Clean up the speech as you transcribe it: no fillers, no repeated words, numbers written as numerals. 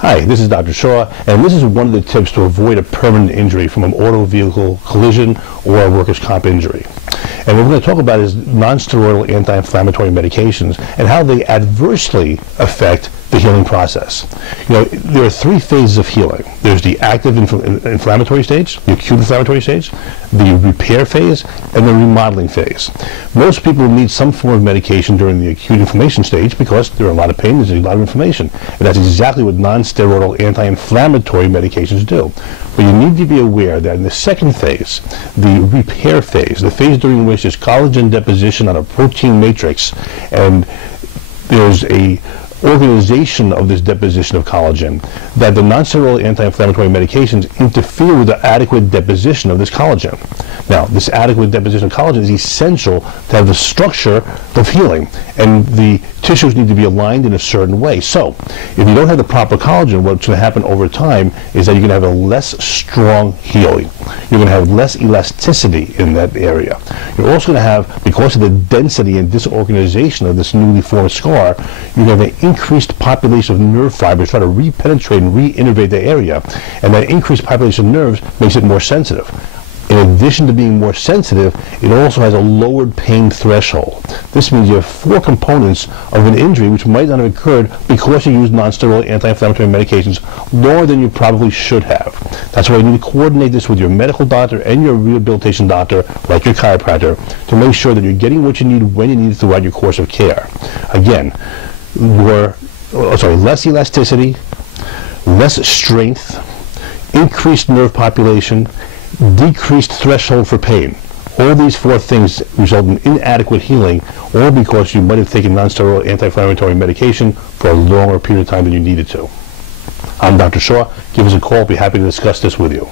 Hi, this is Dr. Shaw, and this is one of the tips to avoid a permanent injury from an auto vehicle collision or a workers' comp injury. And what we're going to talk about is non-steroidal anti-inflammatory medications and how they adversely affect the healing process. You know, there are three phases of healing. There's the active inflammatory stage, the acute inflammatory stage, the repair phase, and the remodeling phase. Most people need some form of medication during the acute inflammation stage because there are a lot of pain, there's a lot of inflammation. And that's exactly what non-steroidal anti-inflammatory medications do. But you need to be aware that in the second phase, the repair phase, the phase during which there's collagen deposition on a protein matrix, and there's a organization of this deposition of collagen, that the non-steroidal anti-inflammatory medications interfere with the adequate deposition of this collagen. Now, this adequate deposition of collagen is essential to have the structure of healing, and the tissues need to be aligned in a certain way. So, if you don't have the proper collagen, what's going to happen over time is that you're going to have a less strong healing. You're going to have less elasticity in that area. You're also going to have, because of the density and disorganization of this newly formed scar, you're going to have an increased population of nerve fibers trying to re-penetrate and re-innervate the area. And that increased population of nerves makes it more sensitive. In addition to being more sensitive, it also has a lowered pain threshold. This means you have four components of an injury which might not have occurred because you used non-steroidal anti-inflammatory medications more than you probably should have. That's why you need to coordinate this with your medical doctor and your rehabilitation doctor, like your chiropractor, to make sure that you're getting what you need when you need it throughout your course of care. Again, less elasticity, less strength, increased nerve population, decreased threshold for pain. All these four things result in inadequate healing, all because you might have taken non-steroidal anti-inflammatory medication for a longer period of time than you needed to. I'm Dr. Shaw. Give us a call. I'll be happy to discuss this with you.